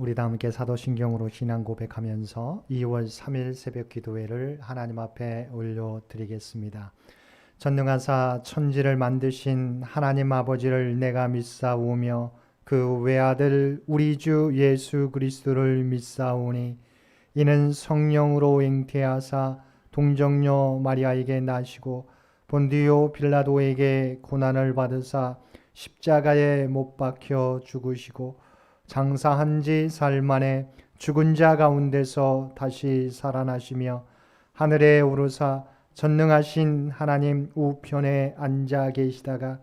우리 다 함께 사도신경으로 신앙 고백하면서 2월 3일 새벽 기도회를 하나님 앞에 올려드리겠습니다. 전능하사 천지를 만드신 하나님 아버지를 내가 믿사오며 그 외아들 우리 주 예수 그리스도를 믿사오니 이는 성령으로 잉태하사 동정녀 마리아에게 나시고 본디오 빌라도에게 고난을 받으사 십자가에 못 박혀 죽으시고 장사한 지 사흘 만에 죽은 자 가운데서 다시 살아나시며 하늘에 오르사 전능하신 하나님 우편에 앉아 계시다가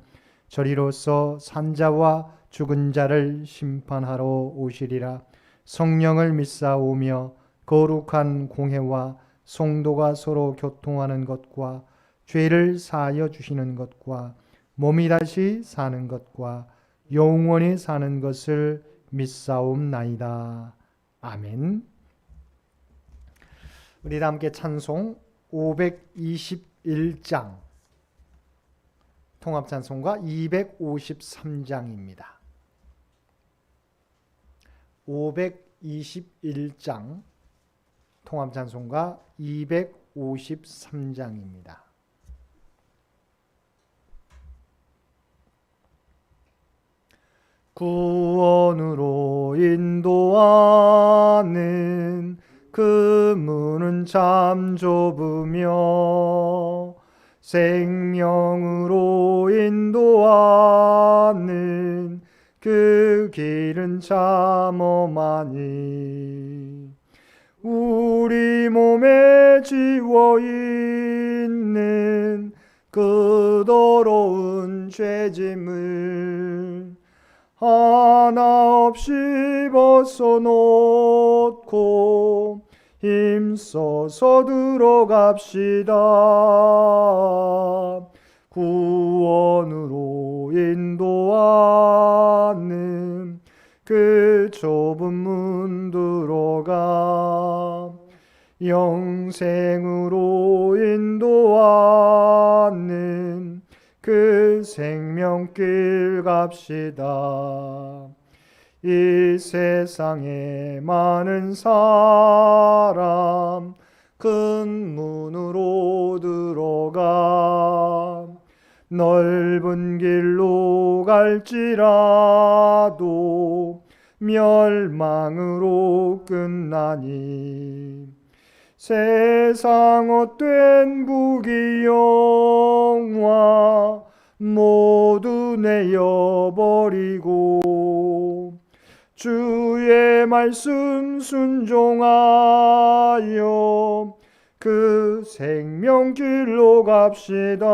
저리로서 산자와 죽은 자를 심판하러 오시리라. 성령을 믿사오며 거룩한 공회와 성도가 서로 교통하는 것과 죄를 사하여 주시는 것과 몸이 다시 사는 것과 영원히 사는 것을 믿사옵나이다. 아멘. 우리 다 함께 찬송 521장 통합찬송가 253장입니다. 521장 통합찬송가 253장입니다. 구원으로 인도하는 그 문은 참 좁으며 생명으로 인도하는 그 길은 참 험하니 우리 몸에 지워있는 그 더러운 죄짐을 하나 없이 벗어놓고 힘써서 들어갑시다. 구원으로 인도하는 그 좁은 문 들어가 영생으로 인도하는 그 생명길 갑시다. 이 세상에 많은 사람 큰 문으로 들어가 넓은 길로 갈지라도 멸망으로 끝나니 세상 헛된 부귀영화 모두 내어버리고 주의 말씀 순종하여 그 생명길로 갑시다.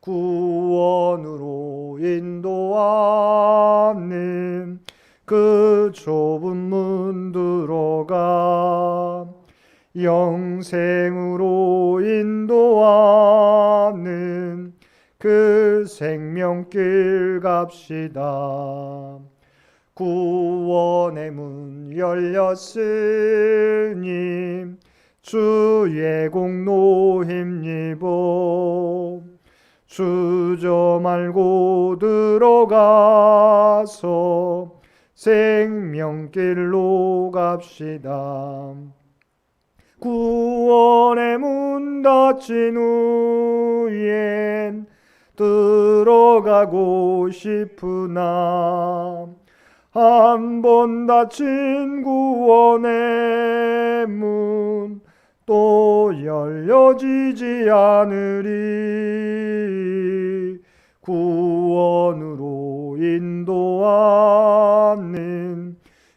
구원으로 인도하는 그 좁은 문 들어가 영생으로 인도하는 그 생명길 갑시다. 구원의 문 열렸으니 주의 공로 힘입어 주저 말고 들어가서 생명길로 갑시다. 구원의 문 닫힌 후엔 들어가고 싶으나 한 번 닫힌 구원의 문 또 열려지지 않으리. 구원으로 인도하는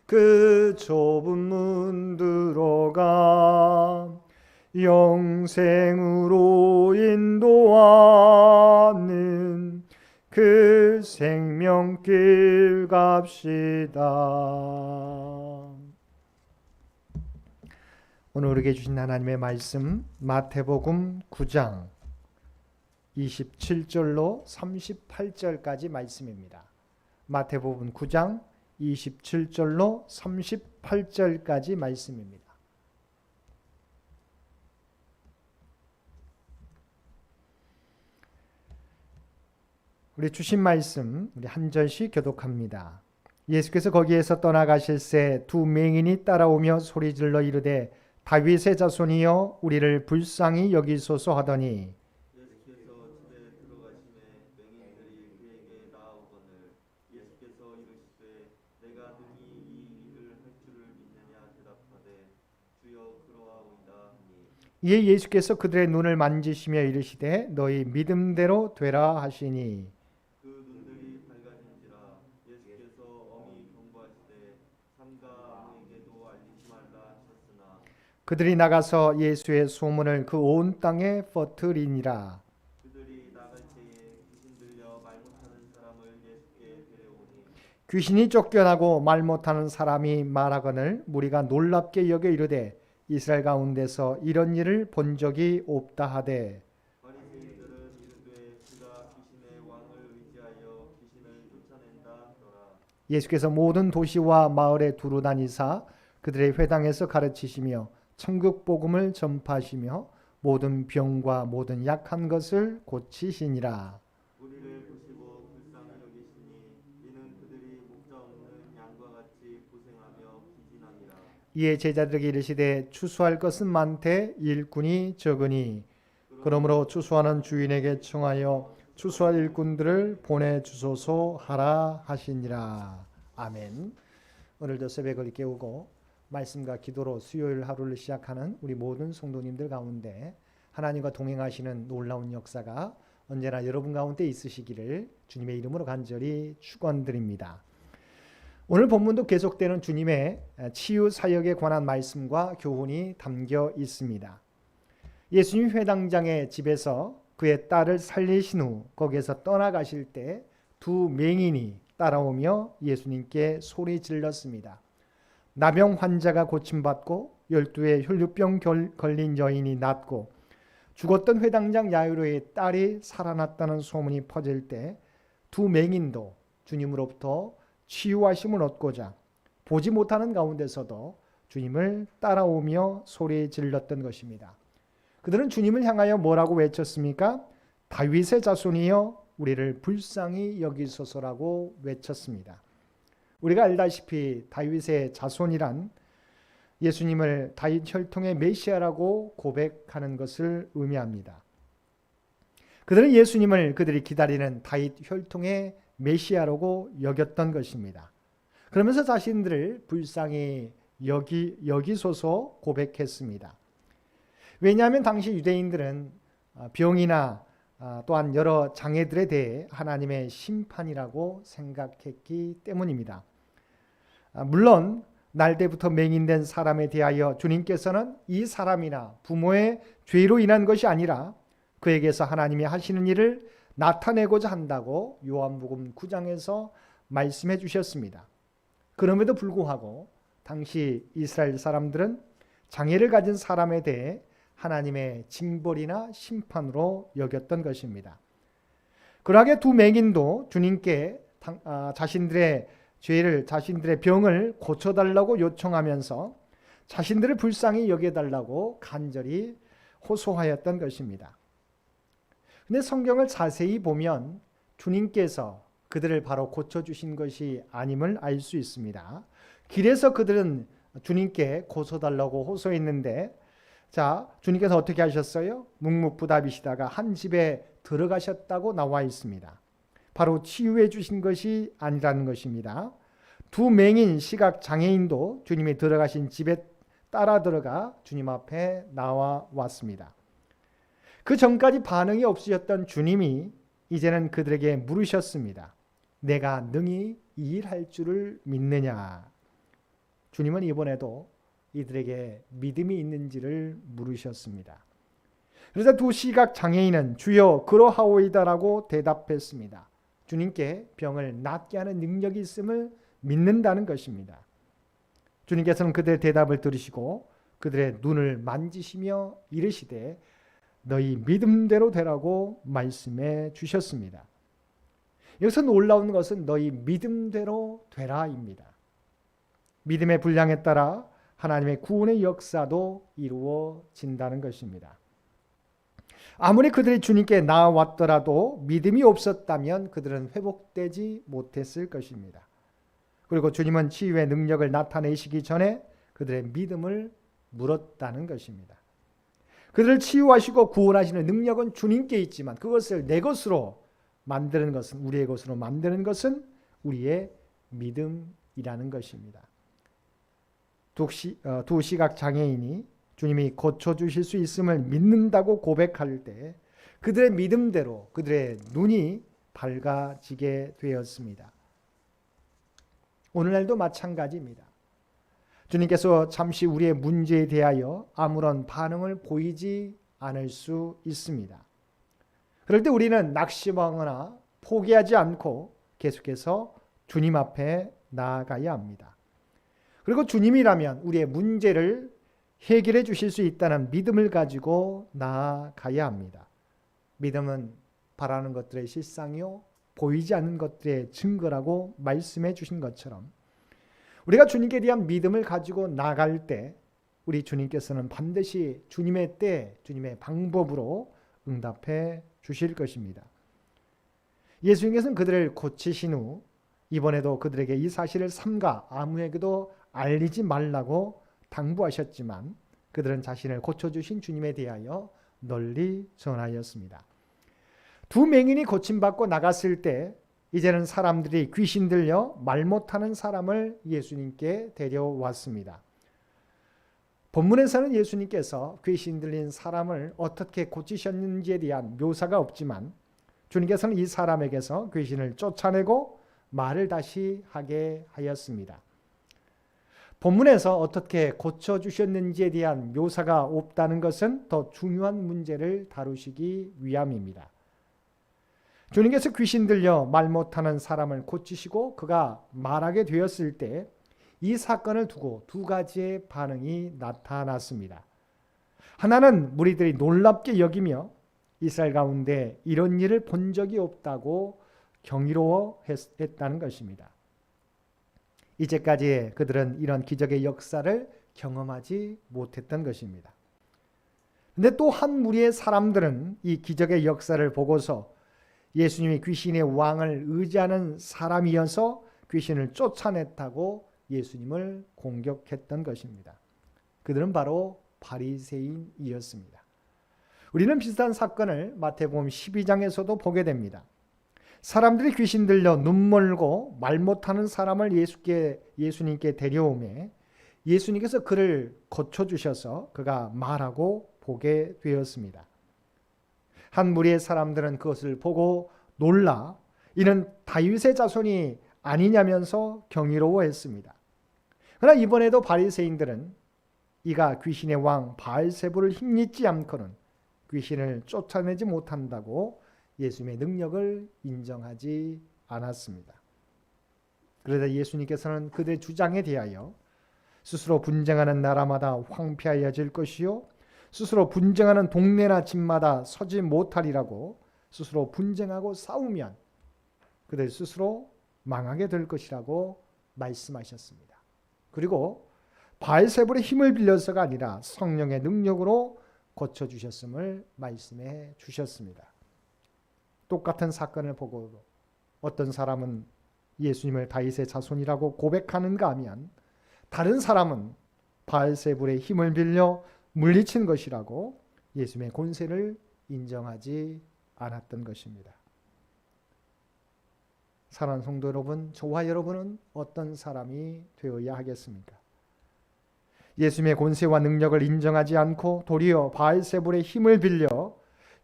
그 좁은 문 들어가 영생으로 인도하는 그 생명길 갑시다. 오늘 우리에게 주신 하나님의 말씀 마태복음 9장 27절로 38절까지 말씀입니다. 마태복음 9장 27절로 38절까지 말씀입니다. 우리 주신 말씀 우리 한 절씩 교독합니다. 예수께서 거기에서 떠나가실새 두 맹인이 따라오며 소리질러 이르되 다윗의 자손이여 우리를 불쌍히 여기소서 하더니 예수께서 집에 들어가심에 맹인들이 그에게 나아오거늘 예수께서 이르시되 내가 능히 이 일을 할 줄을 믿느냐 대답하되 주여 그러하오이다 하니 이에 예수께서 그들의 눈을 만지시며 이르시되 너희 믿음대로 되라 하시니 그 눈들이 밝아진지라 예수께서 엄히 경고하시되 삼가 아무에게도 알리지 말라 하셨으나 그들이 나가서 예수의 소문을 그 온 땅에 퍼뜨리니라. 그들이 나갈 때에 귀신 들려 말 못하는 사람을 예수께 데려오니 귀신이 쫓겨나고 말 못하는 사람이 말하거늘 무리가 놀랍게 여겨 이르되 이스라엘 가운데서 이런 일을 본 적이 없다 하되 바리새인들은 이르되 그가 귀신의 왕을 의지하여 귀신을 쫓아낸다 하더라. 예수께서 모든 도시와 마을에 두루 다니사 그들의 회당에서 가르치시며 천국 복음을 전파하시며 모든 병과 모든 약한 것을 고치시니라. 우리를 보시고 불쌍히 여기시니 이는 그들이 목자 없는 양과 같이 고생하며 기진함이라. 이에 제자들에게 이르시되 추수할 것은 많되 일꾼이 적으니 그러므로 추수하는 주인에게 청하여 추수할 일꾼들을 보내주소서 하라 하시니라. 아멘. 오늘도 새벽을 깨우고 말씀과 기도로 수요일 하루를 시작하는 우리 모든 성도님들 가운데 하나님과 동행하시는 놀라운 역사가 언제나 여러분 가운데 있으시기를 주님의 이름으로 간절히 축원드립니다. 오늘 본문도 계속되는 주님의 치유 사역에 관한 말씀과 교훈이 담겨 있습니다. 예수님 회당장의 집에서 그의 딸을 살리신 후 거기에서 떠나가실 때 두 맹인이 따라오며 예수님께 소리 질렀습니다. 나병 환자가 고침받고 12의 혈류병 걸린 여인이 낫고 죽었던 회당장 야이로의 딸이 살아났다는 소문이 퍼질 때 두 맹인도 주님으로부터 치유하심을 얻고자 보지 못하는 가운데서도 주님을 따라오며 소리 질렀던 것입니다. 그들은 주님을 향하여 뭐라고 외쳤습니까? 다윗의 자손이여 우리를 불쌍히 여기소서라고 외쳤습니다. 우리가 알다시피 다윗의 자손이란 예수님을 다윗 혈통의 메시아라고 고백하는 것을 의미합니다. 그들은 예수님을 그들이 기다리는 다윗 혈통의 메시아라고 여겼던 것입니다. 그러면서 자신들을 불쌍히 여기소서 고백했습니다. 왜냐하면 당시 유대인들은 병이나 또한 여러 장애들에 대해 하나님의 심판이라고 생각했기 때문입니다. 물론 날 때부터 맹인된 사람에 대하여 주님께서는 이 사람이나 부모의 죄로 인한 것이 아니라 그에게서 하나님이 하시는 일을 나타내고자 한다고 요한복음 9장에서 말씀해 주셨습니다. 그럼에도 불구하고 당시 이스라엘 사람들은 장애를 가진 사람에 대해 하나님의 징벌이나 심판으로 여겼던 것입니다. 그러하게 두 맹인도 주님께 자신들의 죄를, 자신들의 병을 고쳐달라고 요청하면서 자신들을 불쌍히 여겨달라고 간절히 호소하였던 것입니다. 근데 성경을 자세히 보면 주님께서 그들을 바로 고쳐주신 것이 아님을 알 수 있습니다. 길에서 그들은 주님께 고쳐달라고 호소했는데 자, 주님께서 어떻게 하셨어요? 묵묵부답이시다가 한 집에 들어가셨다고 나와 있습니다. 바로 치유해 주신 것이 아니라는 것입니다. 두 맹인 시각 장애인도 주님이 들어가신 집에 따라 들어가 주님 앞에 나와 왔습니다. 그 전까지 반응이 없으셨던 주님이 이제는 그들에게 물으셨습니다. 내가 능히 이 일 할 줄을 믿느냐? 주님은 이번에도 이들에게 믿음이 있는지를 물으셨습니다. 그래서 두 시각 장애인은 주여 그러하오이다라고 대답했습니다. 주님께 병을 낫게 하는 능력이 있음을 믿는다는 것입니다. 주님께서는 그들의 대답을 들으시고 그들의 눈을 만지시며 이르시되 너희 믿음대로 되라고 말씀해 주셨습니다. 여기서 놀라운 것은 너희 믿음대로 되라입니다. 믿음의 분량에 따라 하나님의 구원의 역사도 이루어진다는 것입니다. 아무리 그들이 주님께 나아왔더라도 믿음이 없었다면 그들은 회복되지 못했을 것입니다. 그리고 주님은 치유의 능력을 나타내시기 전에 그들의 믿음을 물었다는 것입니다. 그들을 치유하시고 구원하시는 능력은 주님께 있지만 그것을 내 것으로 만드는 것은, 우리의 것으로 만드는 것은 우리의 믿음이라는 것입니다. 두 시각 장애인이 주님이 고쳐주실 수 있음을 믿는다고 고백할 때 그들의 믿음대로 그들의 눈이 밝아지게 되었습니다. 오늘날도 마찬가지입니다. 주님께서 잠시 우리의 문제에 대하여 아무런 반응을 보이지 않을 수 있습니다. 그럴 때 우리는 낙심하거나 포기하지 않고 계속해서 주님 앞에 나아가야 합니다. 그리고 주님이라면 우리의 문제를 해결해 주실 수 있다는 믿음을 가지고 나아가야 합니다. 믿음은 바라는 것들의 실상이요 보이지 않는 것들의 증거라고 말씀해 주신 것처럼 우리가 주님께 대한 믿음을 가지고 나갈 때 우리 주님께서는 반드시 주님의 때, 주님의 방법으로 응답해 주실 것입니다. 예수님께서는 그들을 고치신 후 이번에도 그들에게 이 사실을 삼가 아무에게도 알리지 말라고 당부하셨지만 그들은 자신을 고쳐주신 주님에 대하여 널리 전하였습니다. 두 맹인이 고침받고 나갔을 때 이제는 사람들이 귀신 들려 말 못하는 사람을 예수님께 데려왔습니다. 본문에서는 예수님께서 귀신 들린 사람을 어떻게 고치셨는지에 대한 묘사가 없지만 주님께서는 이 사람에게서 귀신을 쫓아내고 말을 다시 하게 하였습니다. 본문에서 어떻게 고쳐주셨는지에 대한 묘사가 없다는 것은 더 중요한 문제를 다루시기 위함입니다. 주님께서 귀신 들려 말 못하는 사람을 고치시고 그가 말하게 되었을 때 이 사건을 두고 두 가지의 반응이 나타났습니다. 하나는 무리들이 놀랍게 여기며 이스라엘 가운데 이런 일을 본 적이 없다고 경이로워했다는 것입니다. 이제까지 그들은 이런 기적의 역사를 경험하지 못했던 것입니다. 그런데 또 한 무리의 사람들은 이 기적의 역사를 보고서 예수님이 귀신의 왕을 의지하는 사람이어서 귀신을 쫓아냈다고 예수님을 공격했던 것입니다. 그들은 바로 바리새인이었습니다. 우리는 비슷한 사건을 마태복음 12장에서도 보게 됩니다. 사람들이 귀신 들려 눈 멀고 말 못하는 사람을 예수님께 데려오매 예수님께서 그를 고쳐주셔서 그가 말하고 보게 되었습니다. 한 무리의 사람들은 그것을 보고 놀라 이는 다윗의 자손이 아니냐면서 경이로워했습니다. 그러나 이번에도 바리새인들은 이가 귀신의 왕 바알세불을 힘입지 않고는 귀신을 쫓아내지 못한다고 예수님의 능력을 인정하지 않았습니다. 그러자 예수님께서는 그들의 주장에 대하여 스스로 분쟁하는 나라마다 황폐하여질 것이요 스스로 분쟁하는 동네나 집마다 서지 못하리라고 스스로 분쟁하고 싸우면 그들 스스로 망하게 될 것이라고 말씀하셨습니다. 그리고 바알세불의 힘을 빌려서가 아니라 성령의 능력으로 고쳐주셨음을 말씀해 주셨습니다. 똑같은 사건을 보고 어떤 사람은 예수님을 다윗의 자손이라고 고백하는가 하면 다른 사람은 바알세불의 힘을 빌려 물리친 것이라고 예수님의 권세를 인정하지 않았던 것입니다. 사랑하는 성도 여러분, 저와 여러분은 어떤 사람이 되어야 하겠습니까? 예수님의 권세와 능력을 인정하지 않고 도리어 바알세불의 힘을 빌려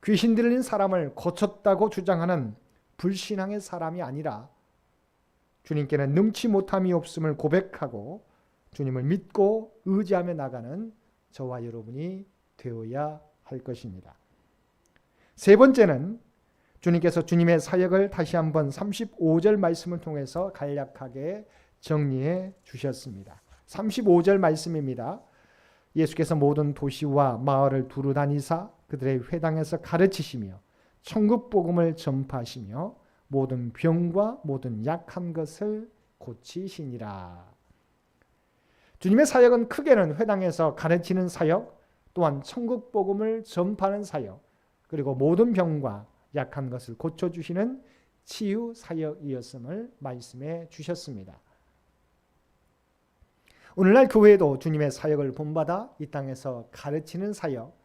귀신 들린 사람을 고쳤다고 주장하는 불신앙의 사람이 아니라 주님께는 능치 못함이 없음을 고백하고 주님을 믿고 의지하며 나가는 저와 여러분이 되어야 할 것입니다. 세 번째는 주님께서 주님의 사역을 다시 한번 35절 말씀을 통해서 간략하게 정리해 주셨습니다. 35절 말씀입니다. 예수께서 모든 도시와 마을을 두루 다니사 그들의 회당에서 가르치시며 천국 복음을 전파하시며 모든 병과 모든 약한 것을 고치시니라. 주님의 사역은 크게는 회당에서 가르치는 사역, 또한 천국 복음을 전파하는 사역, 그리고 모든 병과 약한 것을 고쳐주시는 치유 사역이었음을 말씀해 주셨습니다. 오늘날 교회도 주님의 사역을 본받아 이 땅에서 가르치는 사역,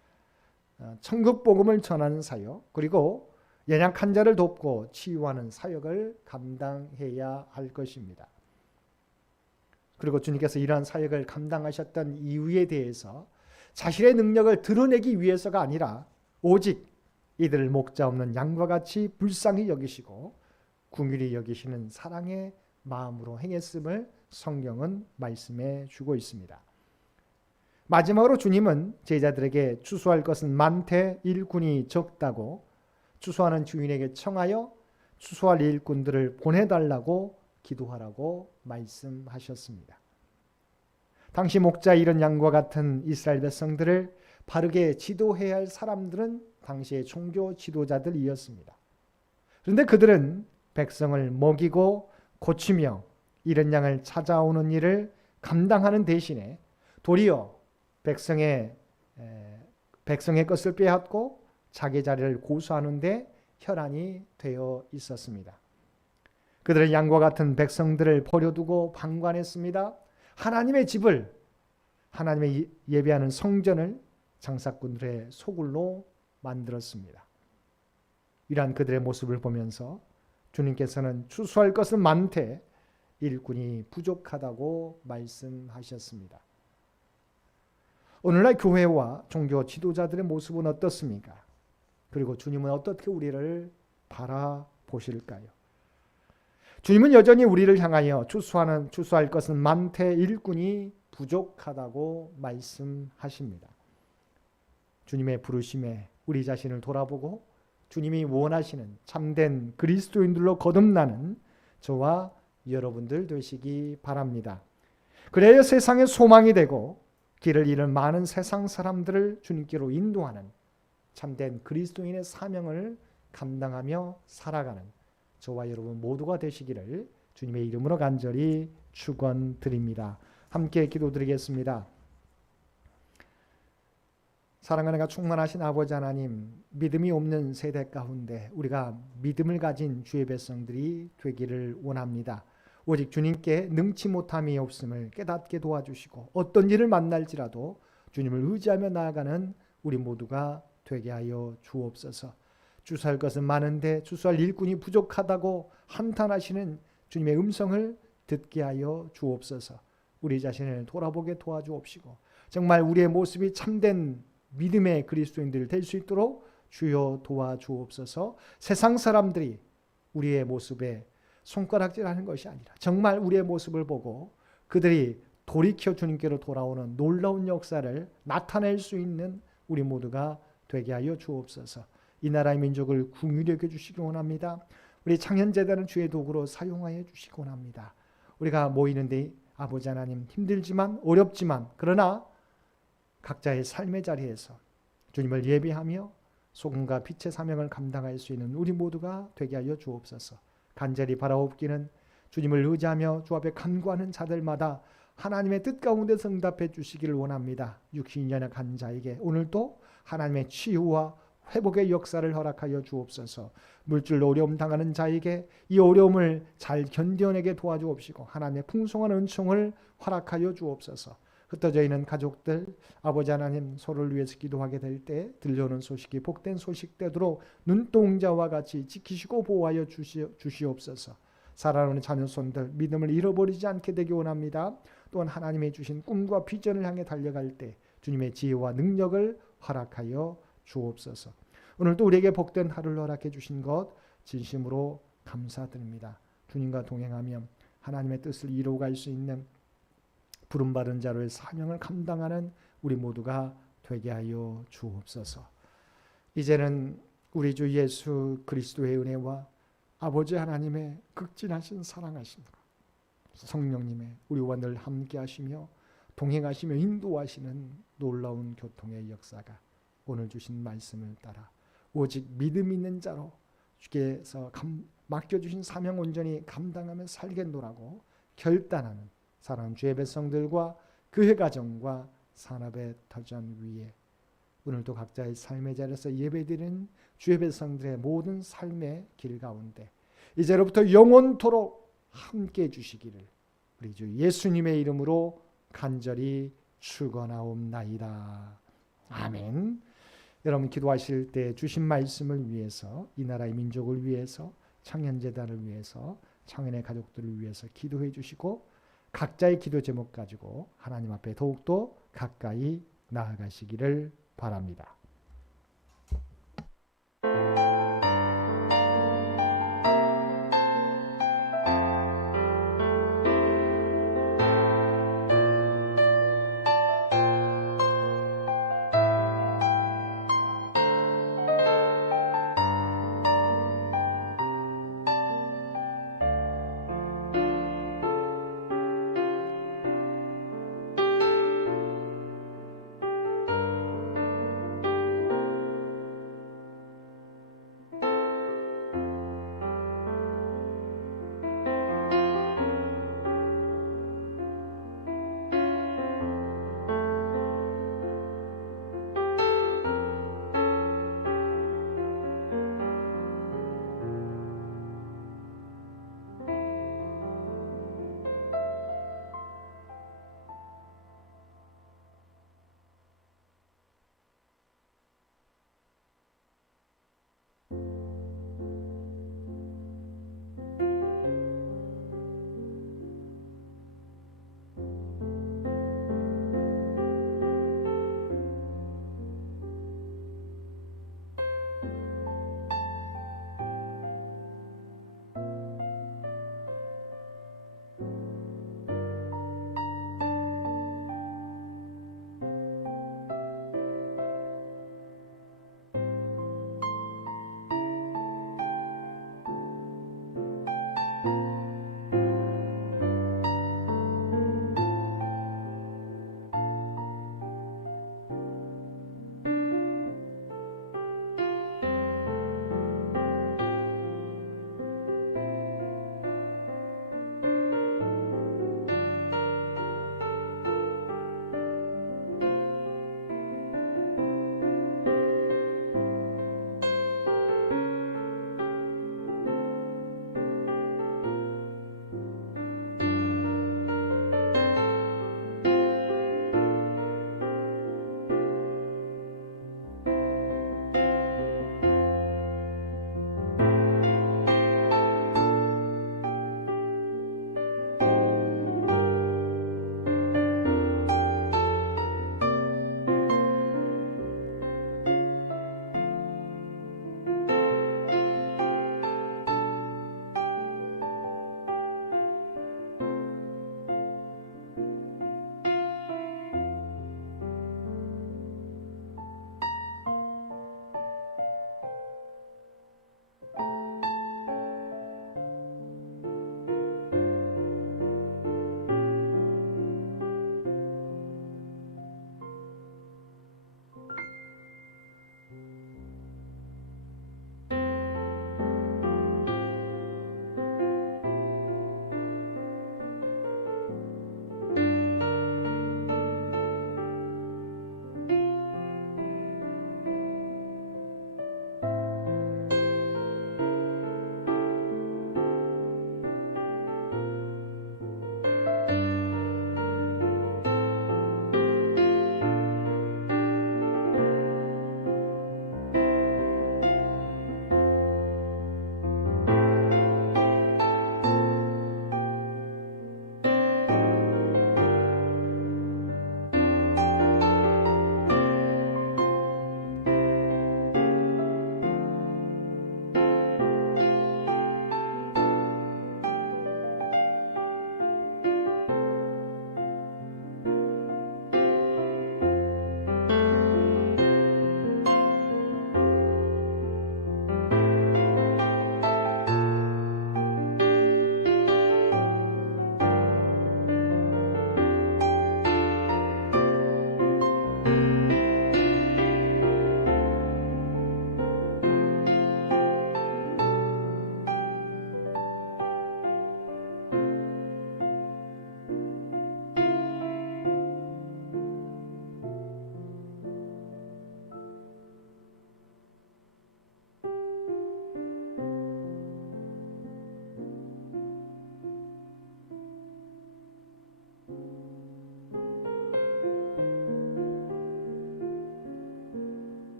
천국 복음을 전하는 사역, 그리고 연약한 자를 돕고 치유하는 사역을 감당해야 할 것입니다. 그리고 주님께서 이러한 사역을 감당하셨던 이유에 대해서 자신의 능력을 드러내기 위해서가 아니라 오직 이들을 목자 없는 양과 같이 불쌍히 여기시고 긍휼히 여기시는 사랑의 마음으로 행했음을 성경은 말씀해 주고 있습니다. 마지막으로 주님은 제자들에게 추수할 것은 많되 일꾼이 적다고 추수하는 주인에게 청하여 추수할 일꾼들을 보내달라고 기도하라고 말씀하셨습니다. 당시 목자 잃은 양과 같은 이스라엘 백성들을 바르게 지도해야 할 사람들은 당시의 종교 지도자들이었습니다. 그런데 그들은 백성을 먹이고 고치며 잃은 양을 찾아오는 일을 감당하는 대신에 도리어 백성의 것을 빼앗고 자기 자리를 고수하는 데 혈안이 되어 있었습니다. 그들은 양과 같은 백성들을 버려두고 방관했습니다. 하나님의 집을, 하나님의 예배하는 성전을 장사꾼들의 소굴로 만들었습니다. 이러한 그들의 모습을 보면서 주님께서는 추수할 것은 많되 일꾼이 부족하다고 말씀하셨습니다. 오늘날 교회와 종교 지도자들의 모습은 어떻습니까? 그리고 주님은 어떻게 우리를 바라보실까요? 주님은 여전히 우리를 향하여 추수할 것은 많되 일꾼이 부족하다고 말씀하십니다. 주님의 부르심에 우리 자신을 돌아보고 주님이 원하시는 참된 그리스도인들로 거듭나는 저와 여러분들 되시기 바랍니다. 그래야 세상의 소망이 되고 길을 잃은 많은 세상 사람들을 주님께로 인도하는 참된 그리스도인의 사명을 감당하며 살아가는 저와 여러분 모두가 되시기를 주님의 이름으로 간절히 축원드립니다. 함께 기도드리겠습니다. 사랑하는 충만하신 아버지 하나님, 믿음이 없는 세대 가운데 우리가 믿음을 가진 주의 백성들이 되기를 원합니다. 오직 주님께 능치 못함이 없음을 깨닫게 도와주시고 어떤 일을 만날지라도 주님을 의지하며 나아가는 우리 모두가 되게 하여 주옵소서. 추수할 것은 많은데 추수할 일꾼이 부족하다고 한탄하시는 주님의 음성을 듣게 하여 주옵소서. 우리 자신을 돌아보게 도와주옵시고 정말 우리의 모습이 참된 믿음의 그리스도인들 될 수 있도록 주여 도와주옵소서. 세상 사람들이 우리의 모습에 손가락질하는 것이 아니라 정말 우리의 모습을 보고 그들이 돌이켜 주님께로 돌아오는 놀라운 역사를 나타낼 수 있는 우리 모두가 되게 하여 주옵소서. 이 나라의 민족을 긍휼히 여겨 주시기 원합니다. 우리 창현재단은 주의 도구로 사용하여 주시기 원합니다. 우리가 모이는데 아버지 하나님 힘들지만 어렵지만 그러나 각자의 삶의 자리에서 주님을 예배하며 소금과 빛의 사명을 감당할 수 있는 우리 모두가 되게 하여 주옵소서. 간절히 바라옵기는 주님을 의지하며 주 앞에 간구하는 자들마다 하나님의 뜻 가운데서 응답해 주시기를 원합니다. 육신이 연약한 자에게 오늘도 하나님의 치유와 회복의 역사를 허락하여 주옵소서. 물질로 어려움 당하는 자에게 이 어려움을 잘 견뎌내게 도와주옵시고 하나님의 풍성한 은총을 허락하여 주옵소서. 흩어져 있는 가족들 아버지 하나님 서로를 위해서 기도하게 될 때 들려오는 소식이 복된 소식 되도록 눈동자와 같이 지키시고 보호하여 주시옵소서. 살아오는 자녀손들 믿음을 잃어버리지 않게 되기 원합니다. 또한 하나님의 주신 꿈과 비전을 향해 달려갈 때 주님의 지혜와 능력을 허락하여 주옵소서. 오늘도 우리에게 복된 하루를 허락해 주신 것 진심으로 감사드립니다. 주님과 동행하며 하나님의 뜻을 이루어갈 수 있는 부름받은 자로의 사명을 감당하는 우리 모두가 되게 하여 주옵소서. 이제는 우리 주 예수 그리스도의 은혜와 아버지 하나님의 극진하신 사랑하심과 성령님의 우리와 늘 함께 하시며 동행하시며 인도하시는 놀라운 교통의 역사가 오늘 주신 말씀을 따라 오직 믿음 있는 자로 주께서 맡겨주신 사명 온전히 감당하며 살겠노라고 결단하는 사랑하는 주의 백성들과 교회 가정과 산업의 터전 위에 오늘도 각자의 삶의 자리에서 예배드리는 주의 백성들의 모든 삶의 길 가운데 이제로부터 영원토록 함께해 주시기를 우리 주 예수님의 이름으로 간절히 축원하옵나이다. 아멘. 여러분 기도하실 때 주신 말씀을 위해서, 이 나라의 민족을 위해서, 청년재단을 위해서, 청년의 가족들을 위해서 기도해 주시고 각자의 기도 제목 가지고 하나님 앞에 더욱더 가까이 나아가시기를 바랍니다.